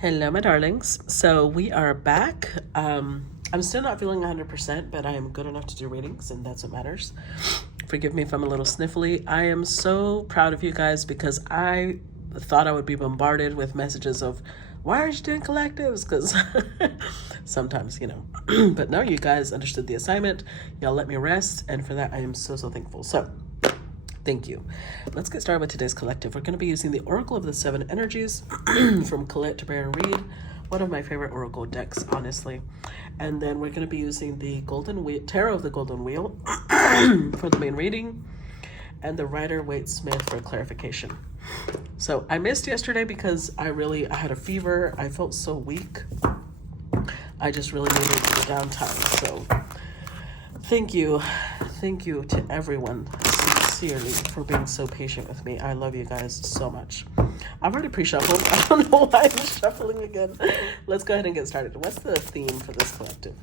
Hello, my darlings. So we are back. I'm still not feeling 100%, but I am good enough to do readings, and that's what matters. Forgive me if I'm a little sniffly. I am so proud of you guys because I thought I would be bombarded with messages of, why aren't you doing collectives? Because sometimes, but no, you guys understood the assignment. Y'all let me rest, and for that, I am so thankful. So thank you. Let's get started with today's collective. We're going to be using the Oracle of the Seven Energies from Colette to Bear and Reed, one of my favorite Oracle decks, honestly. And then we're going to be using the Golden Wheel, Tarot of the Golden Wheel for the main reading, and the Rider Waite Smith for clarification. So I missed yesterday because I had a fever. I felt so weak. I just really needed the downtime. So thank you to everyone sincerely for being so patient with me. I love you guys so much. I've already pre-shuffled. I don't know why I'm shuffling again. Let's go ahead and get started. What's the theme for this collective?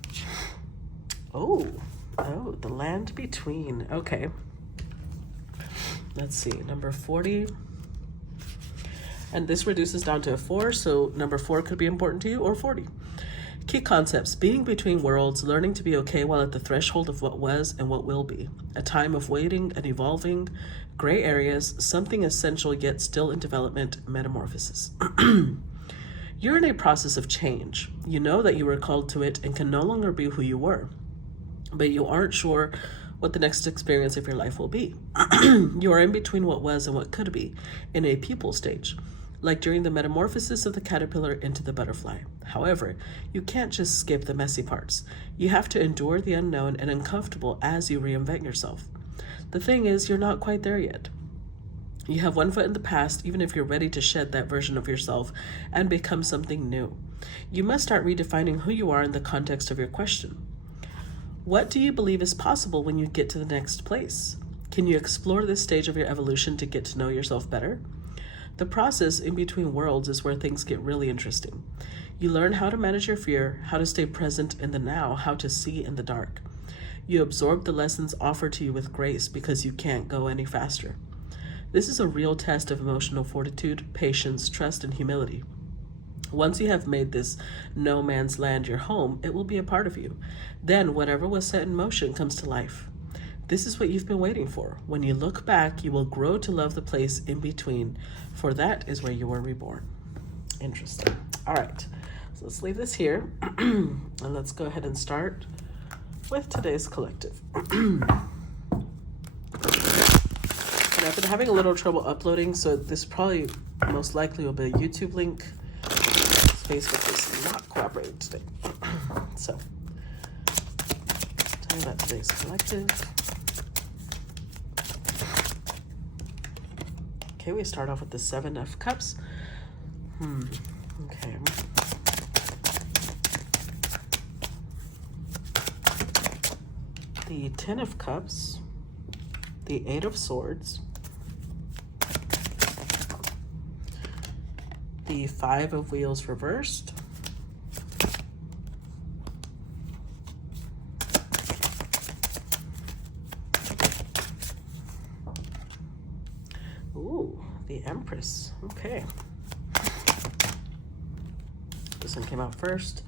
Oh, the land between. Okay. Let's see, number 40. And this reduces down to a 4, so number 4 could be important to you, or 40. Key concepts: being between worlds, learning to be okay while at the threshold of what was and what will be. A time of waiting and evolving, gray areas, something essential yet still in development, metamorphosis. You're in a process of change. You know that you were called to it and can no longer be who you were, but you aren't sure what the next experience of your life will be. You are in between what was and what could be, in a pupal stage, like during the metamorphosis of the caterpillar into the butterfly. However, you can't just skip the messy parts. You have to endure the unknown and uncomfortable as you reinvent yourself. The thing is, you're not quite there yet. You have one foot in the past, even if you're ready to shed that version of yourself and become something new. You must start redefining who you are in the context of your question. What do you believe is possible when you get to the next place? Can you explore this stage of your evolution to get to know yourself better? The process in between worlds is where things get really interesting. You learn how to manage your fear, how to stay present in the now, how to see in the dark. You absorb the lessons offered to you with grace because you can't go any faster. This is a real test of emotional fortitude, patience, trust, and humility. Once you have made this no man's land your home, it will be a part of you. Then whatever was set in motion comes to life. This is what you've been waiting for. When you look back, you will grow to love the place in between, for that is where you were reborn. Interesting. All right, so let's leave this here, and let's go ahead and start with today's collective. And I've been having a little trouble uploading, so this probably most likely will be a YouTube link. Facebook is not cooperating today. So, tell you about today's collective. Okay, we start off with the 7 of Cups. Okay. The 10 of Cups. The 8 of Swords. The 5 of Wheels reversed. Ooh, the Empress. Okay. This one came out first.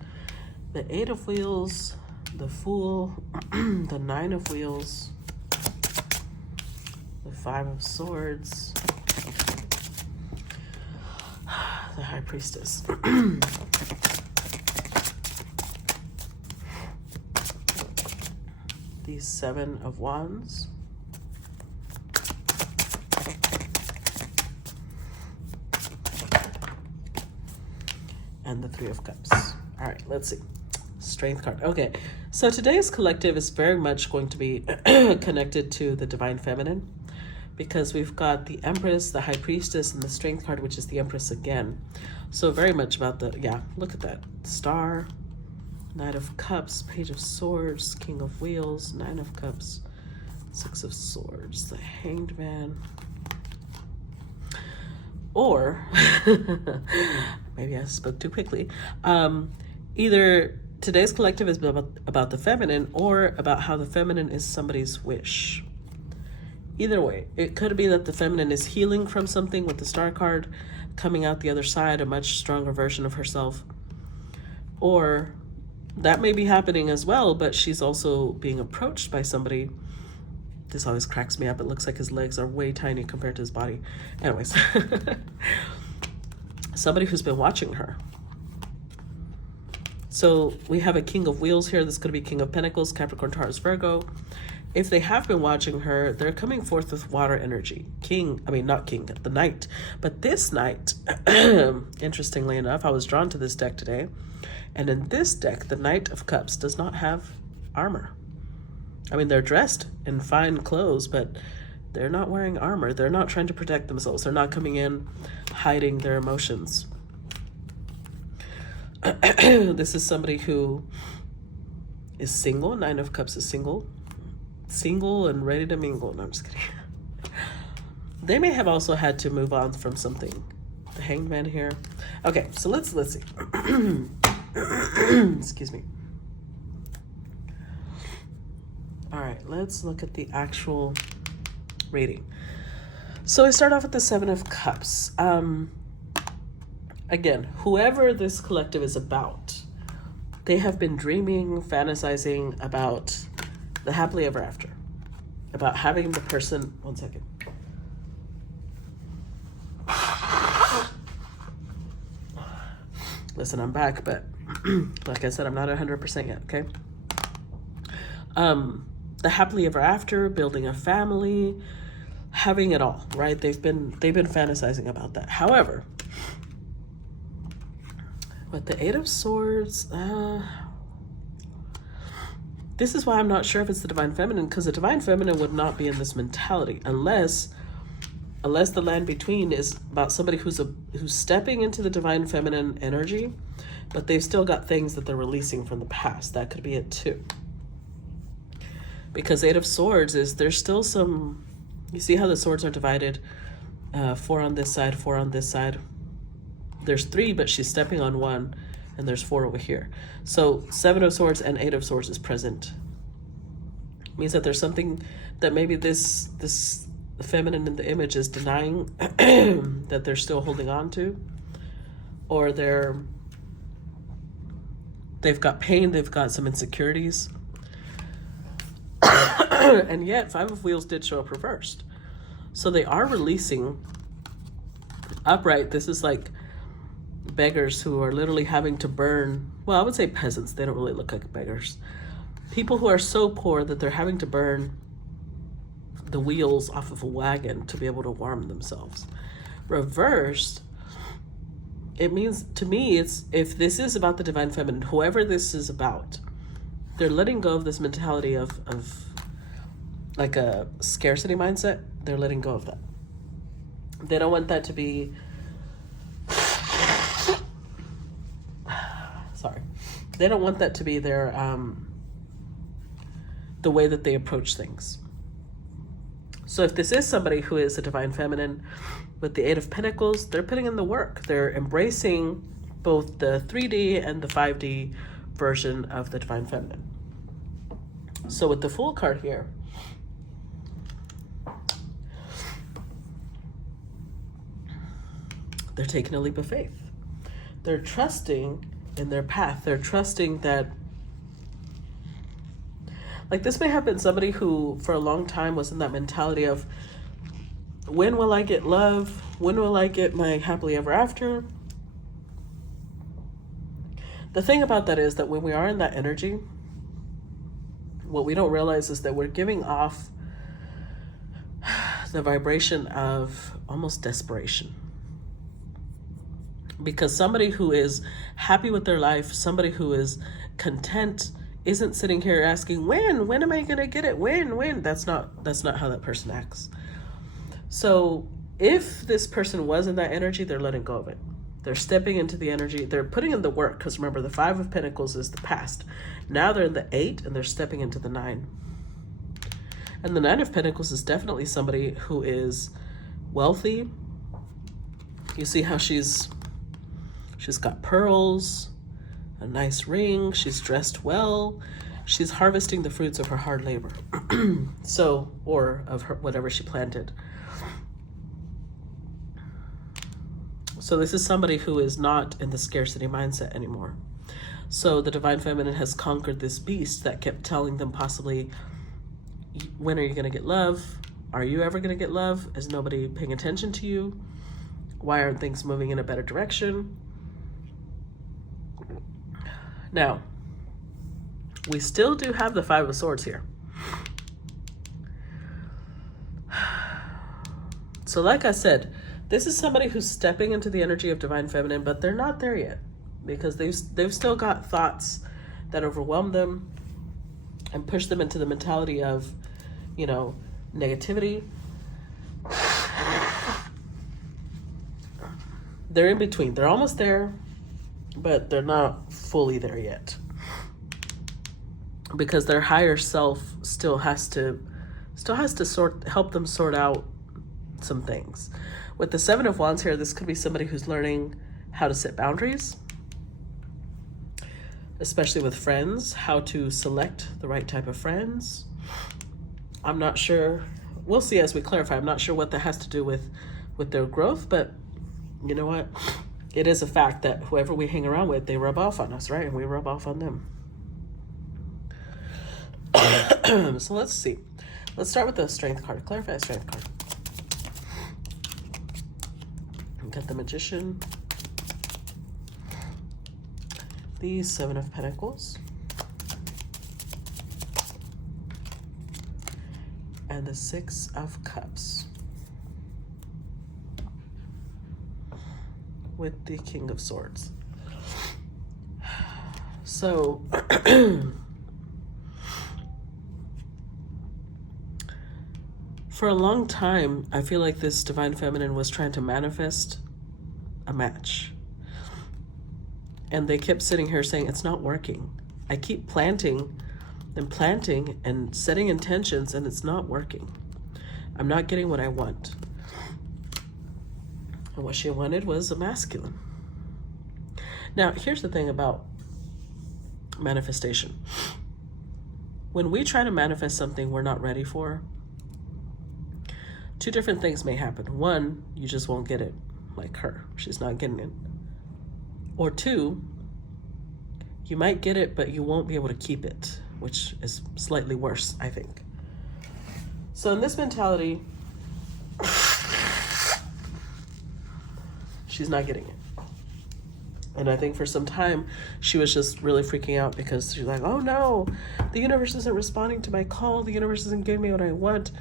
The 8 of Wheels, the Fool, the 9 of Wheels, the 5 of Swords, the High Priestess. The 7 of Wands. And the 3 of Cups. All right, let's see. Strength card. Okay, so today's collective is very much going to be connected to the Divine Feminine, because we've got the Empress, the High Priestess, and the Strength card, which is the Empress again. So very much about look at that. Star, Knight of Cups, Page of Swords, King of Wheels, 9 of Cups, 6 of Swords, the Hanged Man. Or, maybe I spoke too quickly. Either today's collective is about the feminine, or about how the feminine is somebody's wish. Either way, it could be that the feminine is healing from something with the Star card. coming out the other side a much stronger version of herself. Or that may be happening as well, but she's also being approached by somebody. This always cracks me up. It looks like his legs are way tiny compared to his body. Anyways, somebody who's been watching her. So we have a King of Wheels here. This could be King of Pentacles, Capricorn, Taurus, Virgo. If they have been watching her, they're coming forth with water energy. The Knight. But this Knight, interestingly enough, I was drawn to this deck today. And in this deck, the Knight of Cups does not have armor. I mean, they're dressed in fine clothes, but they're not wearing armor. They're not trying to protect themselves. They're not coming in hiding their emotions. This is somebody who is single. Nine of Cups is single. Single and ready to mingle. No, I'm just kidding. They may have also had to move on from something. The Hanged Man here. Okay, so let's see. Excuse me. All right, let's look at the actual reading. So I start off with the Seven of Cups. Again, whoever this collective is about, they have been dreaming, fantasizing about the happily ever after, about having the person. One second. Listen, I'm back, but like I said, I'm not 100% yet. Okay. The happily ever after, building a family, having it all, right? They've been fantasizing about that. However, with the Eight of Swords, this is why I'm not sure if it's the Divine Feminine, because the Divine Feminine would not be in this mentality unless the land between is about somebody who's stepping into the Divine Feminine energy, but they've still got things that they're releasing from the past. That could be it too. Because Eight of Swords is, there's still some, you see how the swords are divided, 4 on this side, 4 on this side. There's 3, but she's stepping on 1, and there's 4 over here. So 7 of Swords and 8 of Swords is present. It means that there's something that maybe this feminine in the image is denying that they're still holding on to, or they've got pain, they've got some insecurities. And yet 5 of Wheels did show up reversed. So they are releasing upright. This is like beggars who are literally having to burn, well, I would say peasants. They don't really look like beggars. People who are so poor that they're having to burn the wheels off of a wagon to be able to warm themselves. Reversed, it means, to me, it's, if this is about the Divine Feminine, whoever this is about, they're letting go of this mentality of like a scarcity mindset. They're letting go of that. They don't want that to be, sorry. They don't want that to be their, the way that they approach things. So if this is somebody who is a Divine Feminine with the Eight of Pentacles, they're putting in the work. They're embracing both the 3D and the 5D version of the Divine Feminine. So with the Fool card here, they're taking a leap of faith. They're trusting in their path. They're trusting that, like, this may have been somebody who for a long time was in that mentality of, when will I get love? When will I get my happily ever after? The thing about that is that when we are in that energy, what we don't realize is that we're giving off the vibration of almost desperation. Because somebody who is happy with their life, somebody who is content, isn't sitting here asking, when am I gonna get it? When? That's not how that person acts. So if this person was in that energy, they're letting go of it. They're stepping into the energy. They're putting in the work, because remember, the 5 of Pentacles is the past. Now they're in the 8 and they're stepping into the 9. And the 9 of Pentacles is definitely somebody who is wealthy. You see how she's got pearls, a nice ring, she's dressed well, she's harvesting the fruits of her hard labor. So, or of her, whatever she planted. So this is somebody who is not in the scarcity mindset anymore. So the divine feminine has conquered this beast that kept telling them possibly, when are you going to get love? Are you ever going to get love? Is nobody paying attention to you? Why aren't things moving in a better direction? Now, we still do have the Five of Swords here. So like I said, this is somebody who's stepping into the energy of divine feminine, but they're not there yet because they've still got thoughts that overwhelm them and push them into the mentality of, you know, negativity. They're in between. They're almost there, but they're not fully there yet because their higher self still has to help them sort out some things. With the Seven of Wands here, this could be somebody who's learning how to set boundaries, especially with friends, how to select the right type of friends. I'm not sure. We'll see as we clarify. I'm not sure what that has to do with their growth, but you know what? It is a fact that whoever we hang around with, they rub off on us, right? And we rub off on them. So let's see. Let's start with the Strength card. Clarify a Strength card. Got the Magician, the Seven of Pentacles, and the Six of Cups, with the King of Swords. So, for a long time, I feel like this divine feminine was trying to manifest a match. And they kept sitting here saying, it's not working. I keep planting and setting intentions, and it's not working. I'm not getting what I want. And what she wanted was a masculine. Now, here's the thing about manifestation. When we try to manifest something we're not ready for, two different things may happen. One, you just won't get it, like her. She's not getting it. Or two, you might get it, but you won't be able to keep it, which is slightly worse, I think. So in this mentality, she's not getting it. And I think for some time, she was just really freaking out because she's like, oh no, the universe isn't responding to my call. The universe isn't giving me what I want.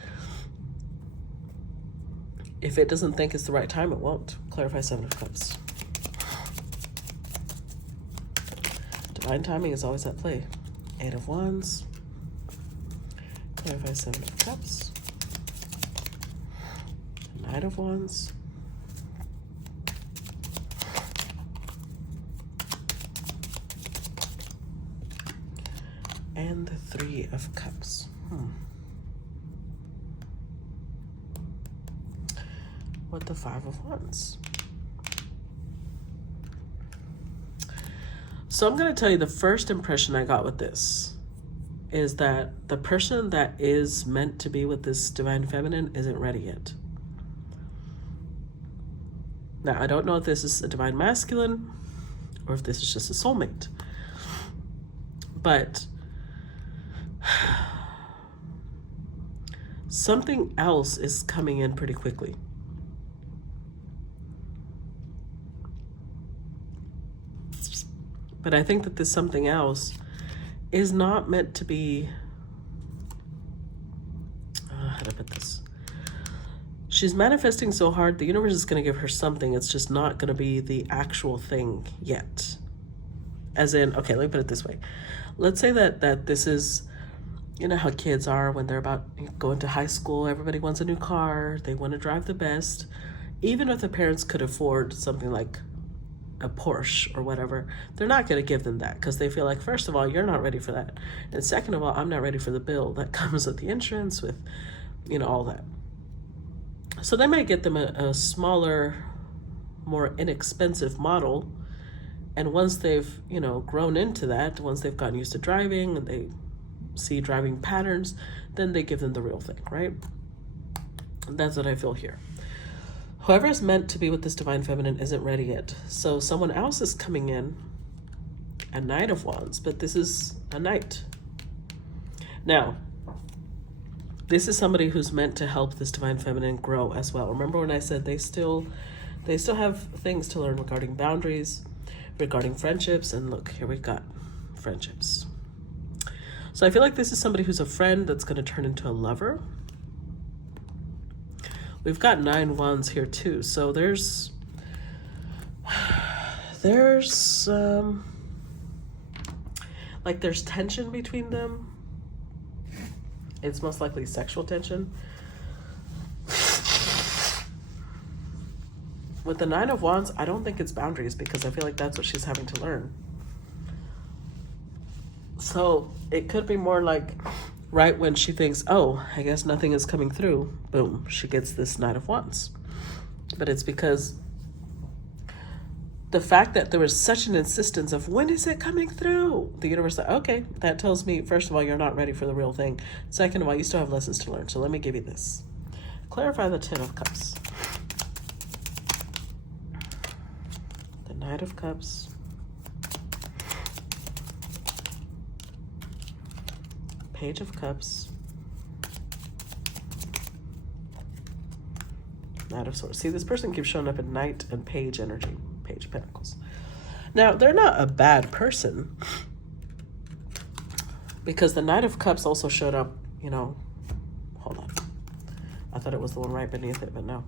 If it doesn't think it's the right time, it won't. Clarify Seven of Cups. Divine timing is always at play. Eight of Wands. Clarify Seven of Cups. Knight of Wands. And the Three of Cups. With the Five of Wands. So I'm going to tell you the first impression I got with this is that the person that is meant to be with this divine feminine isn't ready yet. Now, I don't know if this is a divine masculine or if this is just a soulmate, but something else is coming in pretty quickly. But I think that this something else is not meant to be, how to put this? She's manifesting so hard, the universe is going to give her something. It's just not going to be the actual thing yet. As in, okay, let me put it this way. Let's say that this is, you know how kids are when they're about going to high school, everybody wants a new car, they want to drive the best. Even if the parents could afford something like a Porsche or whatever, they're not going to give them that because they feel like, first of all, you're not ready for that. And second of all, I'm not ready for the bill that comes with the insurance, with, you know, all that. So they might get them a smaller, more inexpensive model. And once they've, you know, grown into that, once they've gotten used to driving and they see driving patterns, then they give them the real thing, right? And that's what I feel here. Whoever is meant to be with this divine feminine isn't ready yet. So someone else is coming in, a Knight of Wands, but this is a Knight. Now, this is somebody who's meant to help this divine feminine grow as well. Remember when I said they still have things to learn regarding boundaries, regarding friendships, and look, here we got friendships. So I feel like this is somebody who's a friend that's going to turn into a lover. We've got 9 wands here too. So there's like there's tension between them. It's most likely sexual tension. With the 9 of Wands, I don't think it's boundaries, because I feel like that's what she's having to learn. So it could be more like right when she thinks, oh, I guess nothing is coming through, boom, she gets this 9 of Wands. But it's because the fact that there was such an insistence of when is it coming through? The universe said, okay, that tells me, first of all, you're not ready for the real thing. Second of all, you still have lessons to learn. So let me give you this. Clarify the 10 of Cups. The Knight of Cups. Page of Cups. Knight of Swords. See, this person keeps showing up in Knight and Page energy. Page of Pentacles. Now, they're not a bad person, because the Knight of Cups also showed up, you know, hold on. I thought it was the one right beneath it, but no.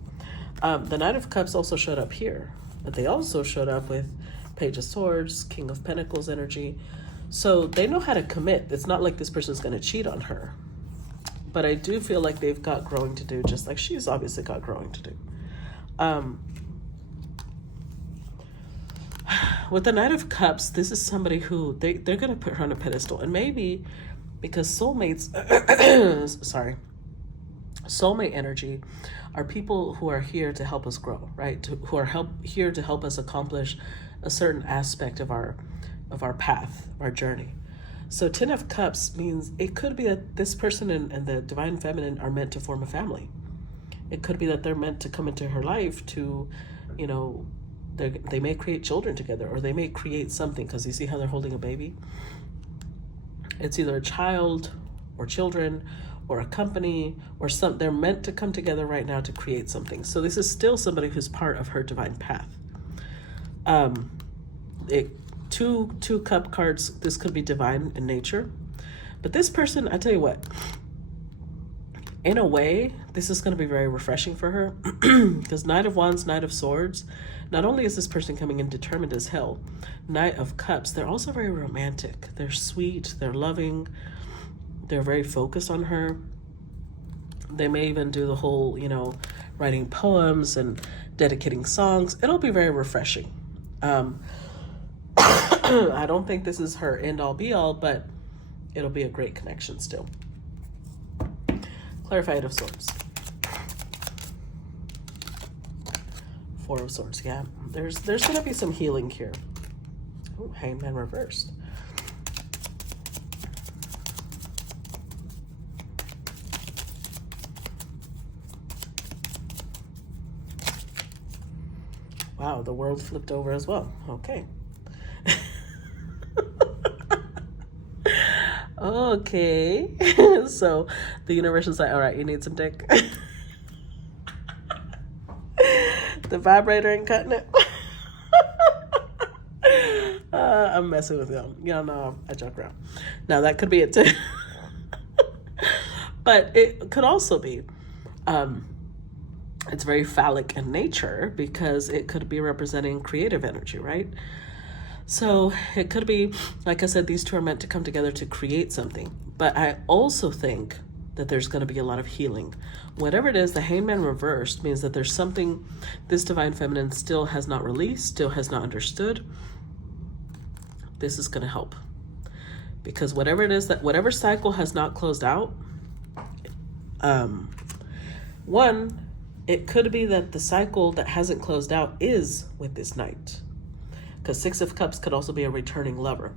The Knight of Cups also showed up here, but they also showed up with Page of Swords, King of Pentacles energy. So they know how to commit. It's not like this person's going to cheat on her. But I do feel like they've got growing to do, just like she's obviously got growing to do. With the Knight of Cups, this is somebody who they're going to put her on a pedestal. And maybe because soulmates, sorry, soulmate energy are people who are here to help us grow, right? Who are here to help us accomplish a certain aspect of our path, our journey. So 10 of Cups means it could be that this person and the divine feminine are meant to form a family. It could be that they're meant to come into her life to, you know, they may create children together, or they may create something, because you see how they're holding a baby? It's either a child or children or a company or some, they're meant to come together right now to create something. So this is still somebody who's part of her divine path. Two cup cards, this could be divine in nature. But this person, I tell you what, in a way, this is going to be very refreshing for her, because Knight of Wands, Knight of Swords, not only is this person coming in determined as hell, Knight of Cups, they're also very romantic. They're sweet, they're loving, they're very focused on her. They may even do the whole, you know, writing poems and dedicating songs. It'll be very refreshing. I don't think this is her end-all be-all, but it'll be a great connection still. Clarify Eight of Swords. 4 of Swords, yeah. There's going to be some healing here. Ooh, Hangman reversed. Wow, the world flipped over as well. Okay. Okay. So the universe is like, all right, you need some dick. The vibrator ain't cutting it. I'm messing with y'all. Y'all know I joke around. Now that could be it too. But it could also be, it's very phallic in nature, because it could be representing creative energy, right? So it could be, like I said, these two are meant to come together to create something. But I also think that there's going to be a lot of healing. Whatever it is, the Hangman reversed means that there's something this divine feminine still has not released, still has not understood. This is going to help. Because whatever it is, that whatever cycle has not closed out, one, it could be that the cycle that hasn't closed out is with this Knight. Because 6 of Cups could also be a returning lover.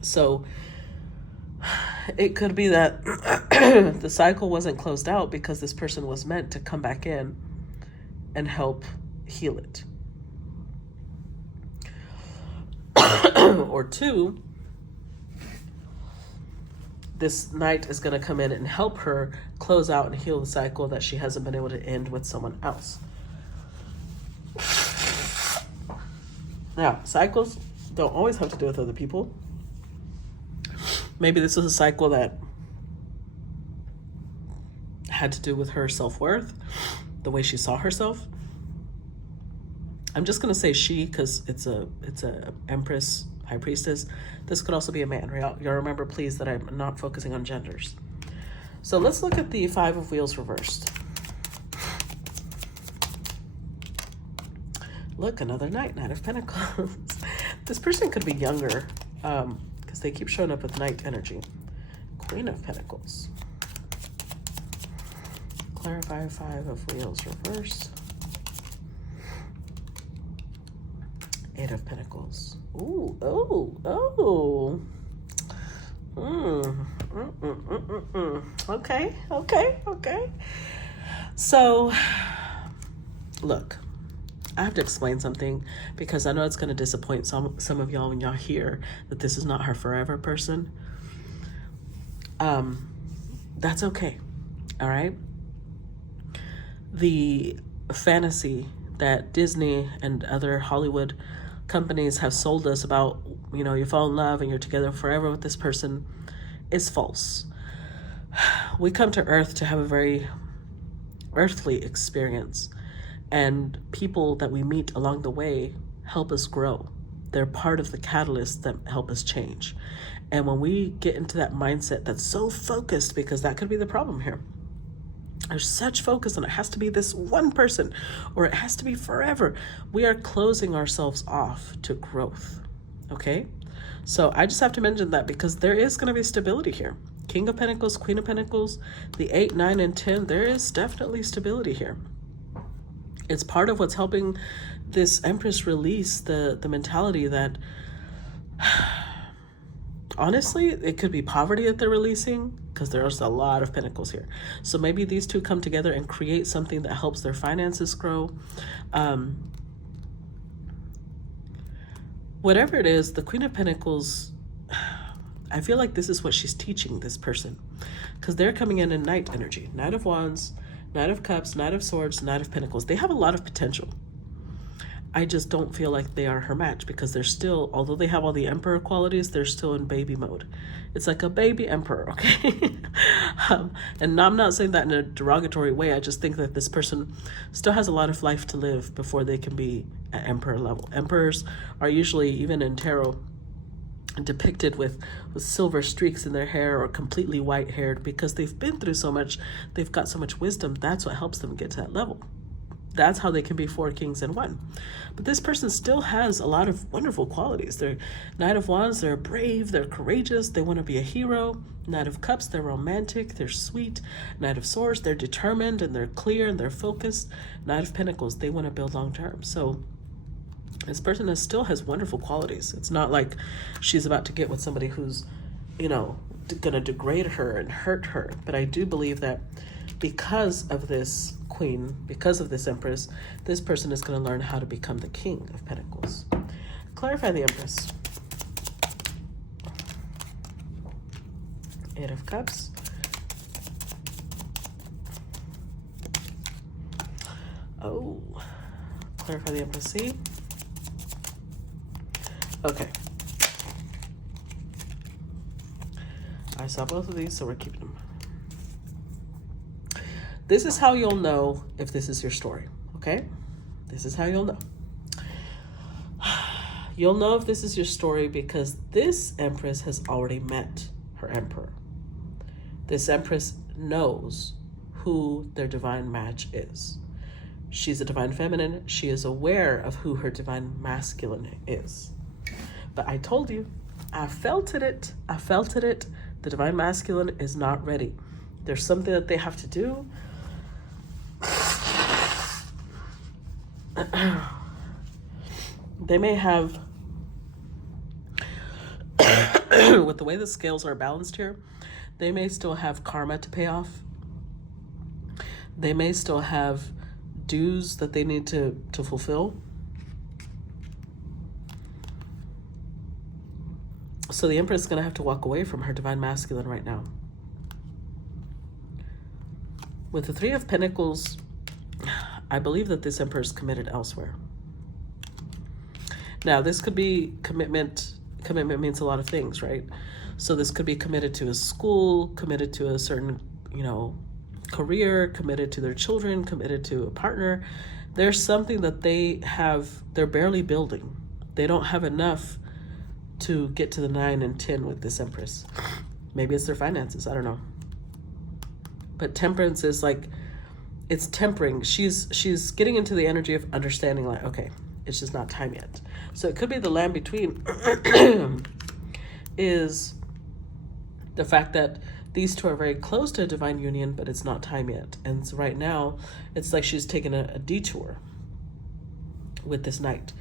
So it could be that the cycle wasn't closed out because this person was meant to come back in and help heal it. Or two, this knight is going to come in and help her close out and heal the cycle that she hasn't been able to end with someone else. Now, cycles don't always have to do with other people. Maybe this was a cycle that had to do with her self-worth, the way she saw herself. I'm just going to say she because it's a empress, high priestess. This could also be a man. Y'all remember, please, that I'm not focusing on genders. So let's look at the 5 of Wheels reversed. Look, another Knight of Pentacles. This person could be younger because they keep showing up with Knight energy. Queen of Pentacles. Clarify 5 of Wheels reversed. 8 of Pentacles. Ooh, oh, oh. Okay. So, look, I have to explain something because I know it's going to disappoint some of y'all when y'all hear that this is not her forever person. That's okay. All right. The fantasy that Disney and other Hollywood companies have sold us about, you know, you fall in love and you're together forever with this person is false. We come to Earth to have a very earthly experience, and people that we meet along the way help us grow. They're part of the catalyst that help us change. And when we get into that mindset that's so focused, because that could be the problem here. There's such focus on it has to be this one person or it has to be forever. We are closing ourselves off to growth. Okay? So I just have to mention that because there is going to be stability here. King of Pentacles, Queen of Pentacles, the 8, 9, and 10, there is definitely stability here. It's part of what's helping this Empress release the mentality that honestly, it could be poverty that they're releasing because there's a lot of pentacles here. So maybe these two come together and create something that helps their finances grow. Whatever it is, the Queen of Pentacles, I feel like this is what she's teaching this person because they're coming in Knight energy. Knight of Wands, Knight of Cups, Knight of Swords, Knight of Pentacles. They have a lot of potential. I just don't feel like they are her match because they're still, although they have all the emperor qualities, they're still in baby mode. It's like a baby emperor, okay? And I'm not saying that in a derogatory way. I just think that this person still has a lot of life to live before they can be at emperor level. Emperors are usually, even in tarot, depicted with silver streaks in their hair or completely white haired because they've been through so much, they've got so much wisdom. That's what helps them get to that level. That's how they can be 4 kings in one. But this person still has a lot of wonderful qualities. They're Knight of Wands, they're brave, they're courageous, they want to be a hero. Knight of Cups, they're romantic, they're sweet. Knight of Swords, they're determined and they're clear and they're focused. Knight of Pentacles, they want to build long term. So this person still has wonderful qualities. It's not like she's about to get with somebody who's, you know, going to degrade her and hurt her. But I do believe that because of this Queen, because of this Empress, this person is going to learn how to become the King of Pentacles. Clarify the Empress. 8 of Cups. Oh, clarify the Empress. See? Okay. I saw both of these, so we're keeping them. This is how you'll know if this is your story, okay? This is how you'll know. You'll know if this is your story because this Empress has already met her Emperor. This Empress knows who their divine match is. She's a divine feminine. She is aware of who her divine masculine is. But I told you, I felt it. The divine masculine is not ready. There's something that they have to do. They may have, with the way the scales are balanced here, they may still have karma to pay off. They may still have dues that they need to fulfill. So the Empress is going to have to walk away from her divine masculine right now. With the Three of Pentacles, I believe that this Emperor is committed elsewhere. Now, this could be commitment. Commitment means a lot of things, right? So this could be committed to a school, committed to a certain, career, committed to their children, committed to a partner. There's something that they're barely building. They don't have enough to get to the 9 and 10 with this Empress. Maybe it's their finances, I don't know. But Temperance is like, it's tempering. She's getting into the energy of understanding, like, okay, it's just not time yet. So it could be the land between is the fact that these two are very close to a divine union, but it's not time yet. And so right now, it's like she's taken a detour with this Knight.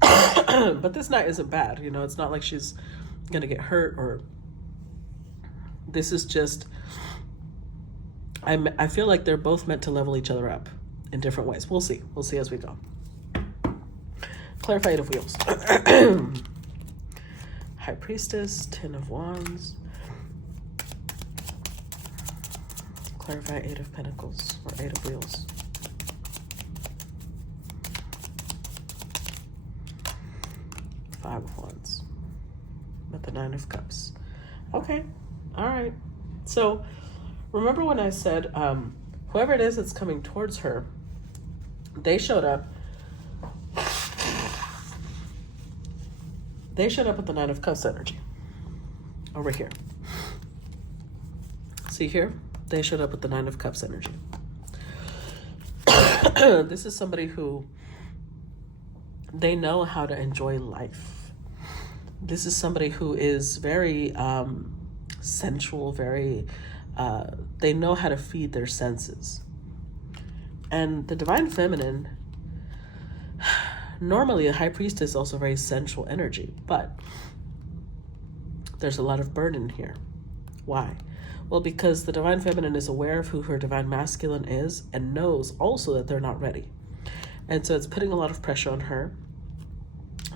But this Knight isn't bad. It's not like she's going to get hurt, or this is just, I feel like they're both meant to level each other up in different ways. We'll see. We'll see as we go. Clarify 8 of Wheels. High Priestess, 10 of Wands. Clarify 8 of Pentacles, or 8 of Wheels. Five of Wands. With the 9 of Cups. Okay. All right. So remember when I said whoever it is that's coming towards her, they showed up. They showed up with the 9 of Cups energy. Over here. See here? They showed up with the 9 of Cups energy. This is somebody who, they know how to enjoy life. This is somebody who is very sensual, very, they know how to feed their senses. And the Divine Feminine, normally a High Priestess is also very sensual energy, but there's a lot of burden here. Why? Well, because the Divine Feminine is aware of who her Divine Masculine is and knows also that they're not ready. And so it's putting a lot of pressure on her.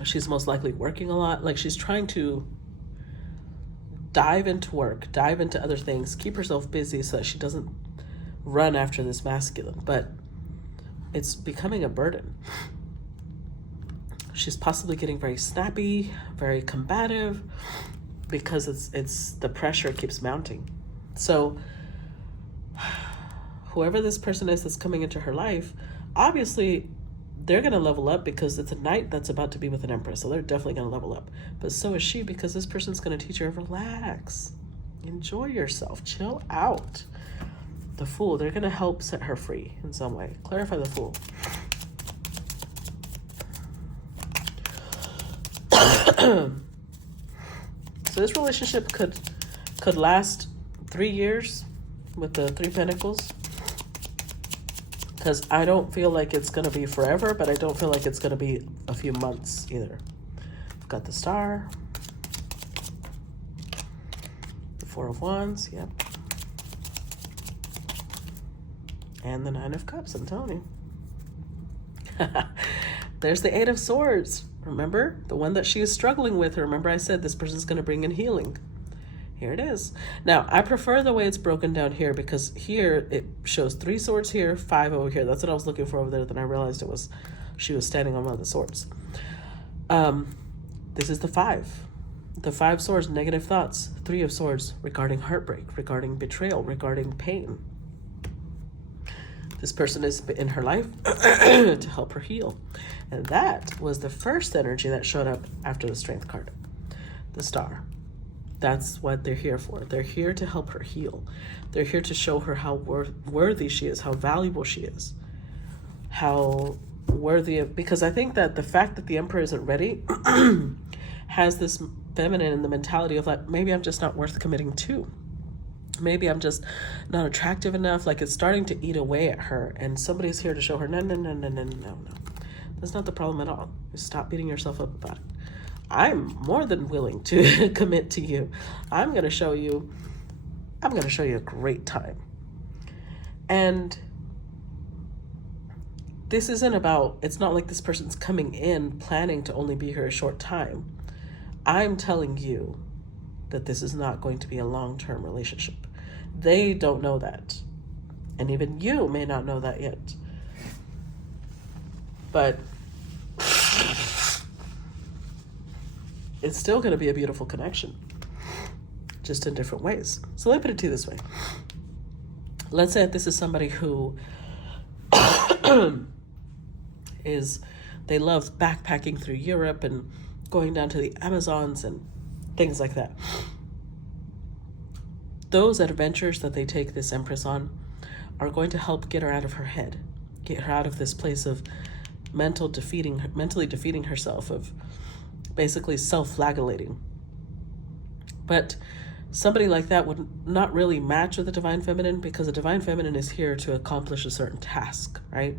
She's most likely working a lot. Like, she's trying to dive into work, dive into other things, keep herself busy so that she doesn't run after this masculine. But it's becoming a burden. She's possibly getting very snappy, very combative, because it's the pressure keeps mounting. So whoever this person is that's coming into her life, obviously they're going to level up because it's a Knight that's about to be with an Empress. So they're definitely going to level up. But so is she, because this person's going to teach her, relax, enjoy yourself, chill out. The Fool, they're going to help set her free in some way. Clarify the Fool. So this relationship could last 3 years with the 3 Pentacles, because I don't feel like it's going to be forever, but I don't feel like it's going to be a few months either. I've got the Star, the 4 of Wands, yep, and the 9 of Cups. I'm telling you. There's the 8 of Swords. Remember, the one that she is struggling with. Remember I said this person's going to bring in healing. Here it is. Now, I prefer the way it's broken down here, because here it shows 3 swords here, 5 over here. That's what I was looking for over there. Then I realized she was standing on one of the swords. This is the 5. The 5 swords, negative thoughts. 3 of Swords, regarding heartbreak, regarding betrayal, regarding pain. This person is in her life to help her heal. And that was the first energy that showed up after the Strength card. The Star. That's what they're here for. They're here to help her heal. They're here to show her how worthy she is, how valuable she is, how worthy of, because I think that the fact that the Emperor isn't ready has this feminine in the mentality of like, maybe I'm just not worth committing to. Maybe I'm just not attractive enough. Like, it's starting to eat away at her, and somebody's here to show her, no. That's not the problem at all. Just stop beating yourself up about it. I'm more than willing to commit to you. I'm going to show you a great time. And this isn't about, it's not like this person's coming in planning to only be here a short time. I'm telling you that this is not going to be a long-term relationship. They don't know that. And even you may not know that yet. But it's still going to be a beautiful connection, just in different ways. So let me put it to you this way. Let's say that this is somebody who they love backpacking through Europe and going down to the Amazons and things like that. Those adventures that they take this Empress on are going to help get her out of her head, get her out of this place of mentally defeating herself, of basically self-flagellating. But somebody like that would not really match with the Divine Feminine, because the Divine Feminine is here to accomplish a certain task, right?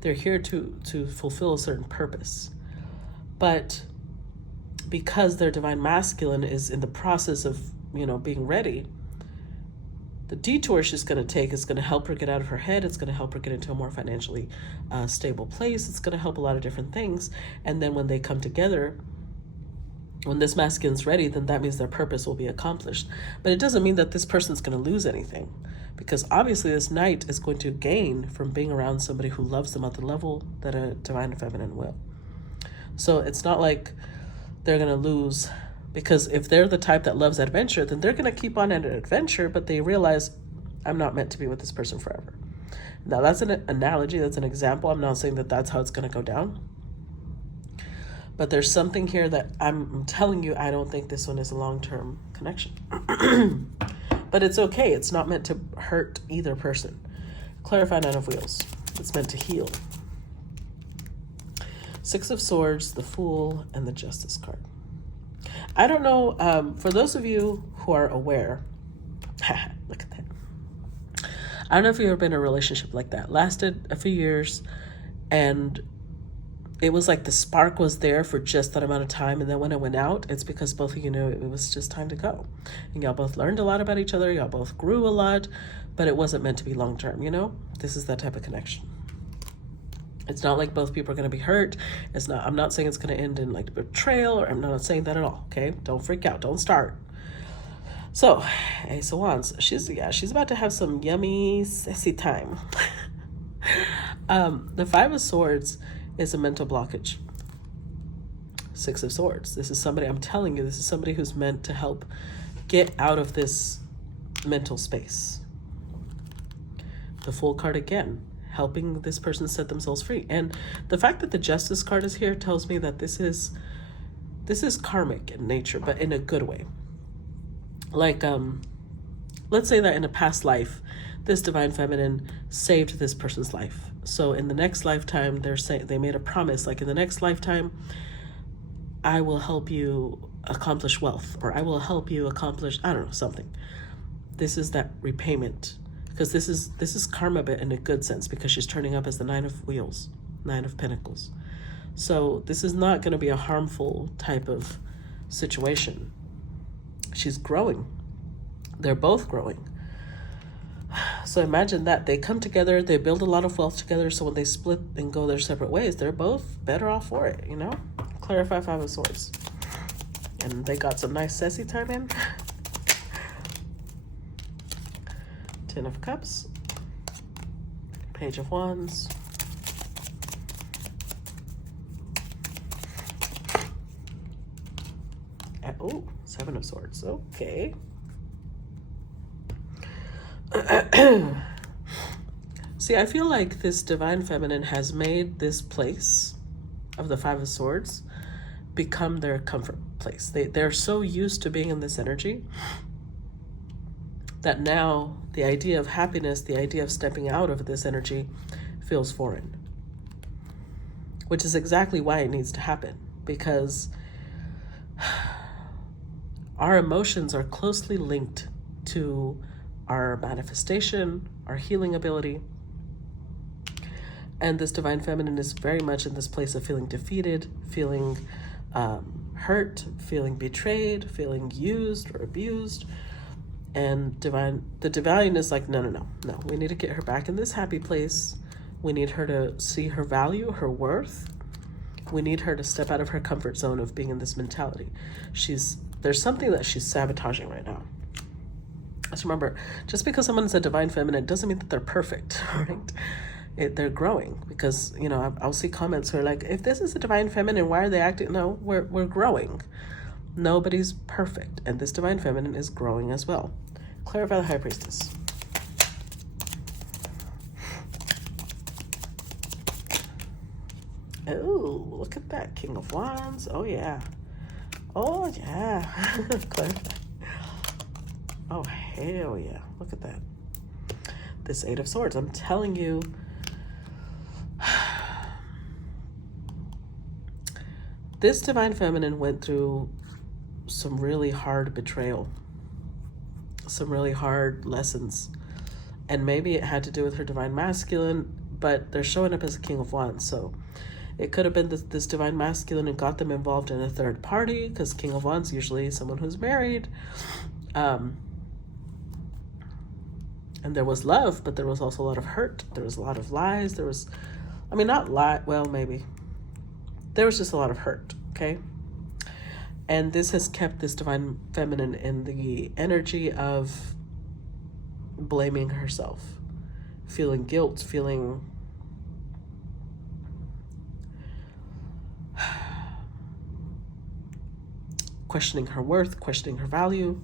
They're here to fulfill a certain purpose. But because their Divine Masculine is in the process of, being ready, the detour she's going to take is going to help her get out of her head. It's going to help her get into a more financially stable place. It's going to help a lot of different things. And then when they come together, when this masculine's ready, then that means their purpose will be accomplished. But it doesn't mean that this person's going to lose anything, because obviously this knight is going to gain from being around somebody who loves them at the level that a Divine Feminine will. So it's not like they're going to lose, because if they're the type that loves adventure, then they're going to keep on at an adventure, but they realize, I'm not meant to be with this person forever. Now, that's an analogy. That's an example. I'm not saying that that's how it's going to go down. But there's something here that I'm telling you, I don't think this one is a long-term connection. But it's okay. It's not meant to hurt either person. Clarify Nine of Wheels. It's meant to heal. Six of Swords, the Fool, and the Justice card. I don't know, for those of you who are aware, look at that. I don't know if you've ever been in a relationship like that. Lasted a few years, and it was like the spark was there for just that amount of time, and then when it went out, it's because both of you knew it was just time to go. And y'all both learned a lot about each other, y'all both grew a lot, but it wasn't meant to be long-term, This is that type of connection. It's not like both people are going to be hurt. I'm not saying it's going to end in like betrayal, or I'm not saying that at all, okay? Don't freak out, don't start. So, Ace of Wands, she's about to have some yummy, sassy time. The Five of Swords is a mental blockage. Six of Swords, this is somebody, I'm telling you, this is somebody who's meant to help get out of this mental space. The Fool card again, helping this person set themselves free. And the fact that the Justice card is here tells me that this is karmic in nature, but in a good way. Like, let's say that in a past life, this Divine Feminine saved this person's life. So in the next lifetime, they made a promise, like in the next lifetime, I will help you accomplish wealth, or I will help you accomplish, I don't know, something. This is that repayment, because this is karma, but in a good sense, because she's turning up as the Nine of Wheels, Nine of Pentacles. So this is not going to be a harmful type of situation. She's growing. They're both growing. So imagine that they come together, they build a lot of wealth together, so when they split and go their separate ways, they're both better off for it, Clarify Five of Swords. And they got some nice sassy time in. Ten of Cups. Page of Wands. Oh, Seven of Swords. Okay. See, I feel like this Divine Feminine has made this place of the Five of Swords become their comfort place. They're so used to being in this energy that now the idea of happiness, the idea of stepping out of this energy feels foreign. Which is exactly why it needs to happen, because our emotions are closely linked to our manifestation, our healing ability. And this Divine Feminine is very much in this place of feeling defeated, feeling hurt, feeling betrayed, feeling used or abused. And the Divine is like, no, we need to get her back in this happy place We need her to see her value, her worth. We need her to step out of her comfort zone of being in this mentality. There's something that she's sabotaging right now. Just remember, just because someone's a divine feminine doesn't mean that they're perfect, right? They're growing, because, you know, I'll see comments where like, if this is a divine feminine, why are they acting? No, we're growing. Nobody's perfect, and this divine feminine is growing as well. Clarify the High Priestess. Oh, look at that. King of Wands. Oh, yeah. Oh, yeah. Clarify. Oh, hell yeah. Look at that. This Eight of Swords. I'm telling you, this divine feminine went through some really hard betrayal, some really hard lessons. And maybe it had to do with her divine masculine, but they're showing up as a King of Wands. So it could have been this divine masculine and got them involved in a third party, because King of Wands usually is someone who's married. And there was love, but there was also a lot of hurt. There was a lot of lies. There was, maybe. There was just a lot of hurt, okay? And this has kept this divine feminine in the energy of blaming herself, feeling guilt, feeling questioning her worth, questioning her value.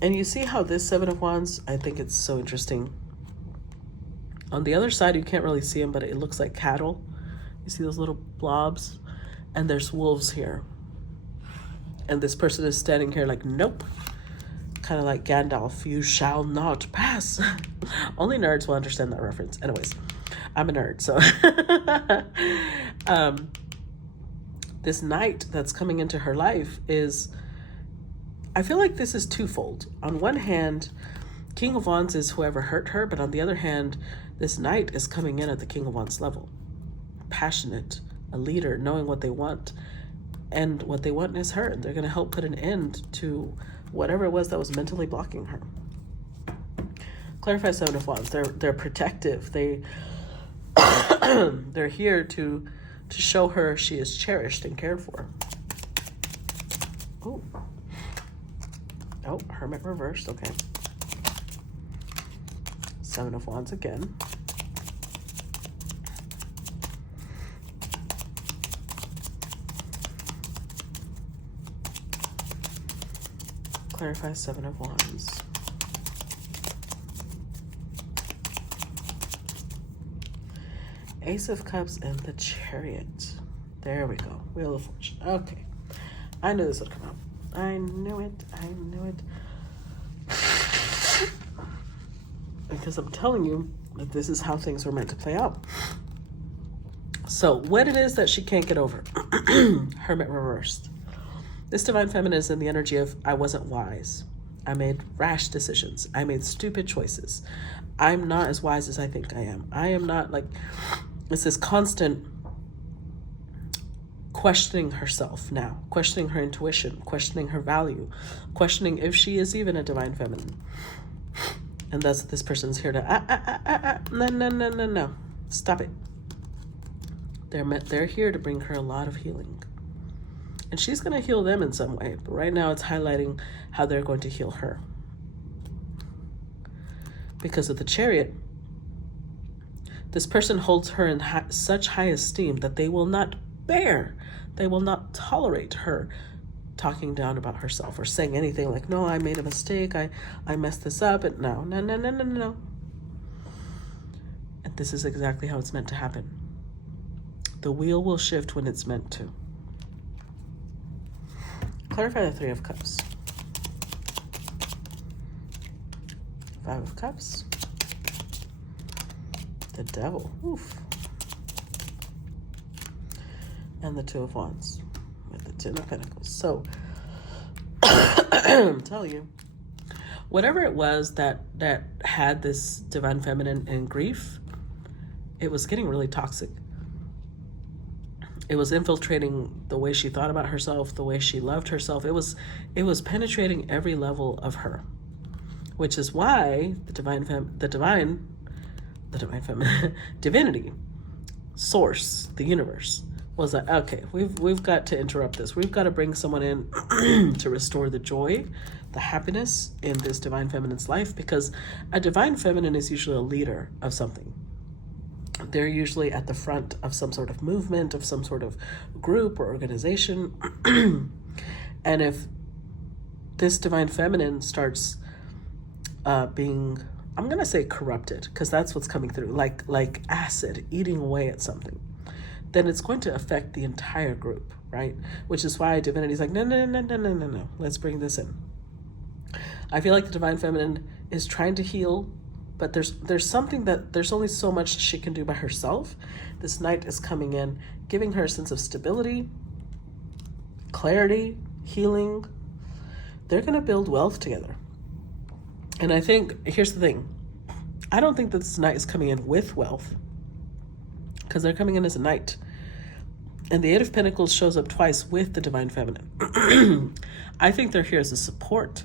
And you see how this Seven of Wands, I think it's so interesting. On the other side, you can't really see them, but it looks like cattle. You see those little blobs? And there's wolves here. And this person is standing here like, nope. Kind of like Gandalf, you shall not pass. Only nerds will understand that reference. Anyways, I'm a nerd, so. This knight that's coming into her life is, I feel like this is twofold. On one hand, King of Wands is whoever hurt her, but on the other hand, this knight is coming in at the King of Wands level. Passionate, a leader, knowing what they want, and what they want is her. They're going to help put an end to whatever it was that was mentally blocking her. Clarify Seven of Wands. They're protective. They're here to show her she is cherished and cared for. Oh, Hermit reversed. Okay. Seven of Wands again. Clarify Seven of Wands. Ace of Cups and the Chariot. There we go. Wheel of Fortune. Okay. I knew this would come out. I knew it. Because I'm telling you that this is how things were meant to play out. So what it is that she can't get over. Hermit reversed. This divine feminine is in the energy of, I wasn't wise. I made rash decisions. I made stupid choices. I'm not as wise as I think I am. I am not like, it's this constant questioning herself now, questioning her intuition, questioning her value, questioning if she is even a divine feminine. And that's what this person's here to, no, stop it. They're here to bring her a lot of healing. And she's going to heal them in some way. But right now it's highlighting how they're going to heal her. Because of the Chariot, this person holds her in such high esteem that they will not tolerate her talking down about herself or saying anything like, no, I made a mistake, I messed this up, and no. And this is exactly how it's meant to happen. The wheel will shift when it's meant to. Clarify the Three of Cups. Five of Cups. The Devil. Oof. And the Two of Wands with the Ten of Pentacles. So, I'm telling you, whatever it was that had this divine feminine in grief, it was getting really toxic. It was infiltrating the way she thought about herself, the way she loved herself. It was penetrating every level of her, which is why the divine the divine feminine, divinity, source, the universe, was like, okay, we've got to interrupt this. We've got to bring someone in to restore the joy, the happiness in this divine feminine's life, because a divine feminine is usually a leader of something. They're usually at the front of some sort of movement, of some sort of group or organization. And if this divine feminine starts being, I'm going to say corrupted, because that's what's coming through, like acid eating away at something, then it's going to affect the entire group, right? Which is why divinity is like, no, let's bring this in. I feel like the divine feminine is trying to heal, but there's something that there's only so much she can do by herself. This knight is coming in, giving her a sense of stability, clarity, healing. They're going to build wealth together. And I think, here's the thing. I don't think that this knight is coming in with wealth, because they're coming in as a knight. And the Eight of Pentacles shows up twice with the divine feminine. I think they're here as a support.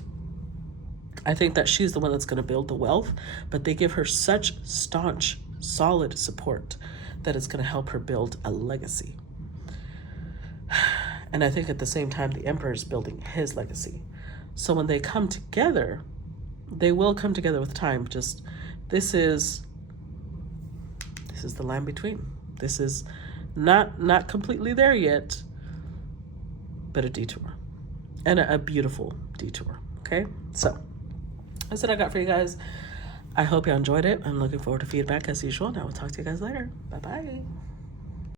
I think that she's the one that's going to build the wealth, but they give her such staunch, solid support that it's going to help her build a legacy. And I think at the same time, the Emperor is building his legacy. So when they come together, they will come together with time. Just, this is the line between. This is not completely there yet, but a detour, and a beautiful detour. Okay, so that's what I got for you guys. I hope you enjoyed it. I'm looking forward to feedback as usual, and I will talk to you guys later. Bye bye.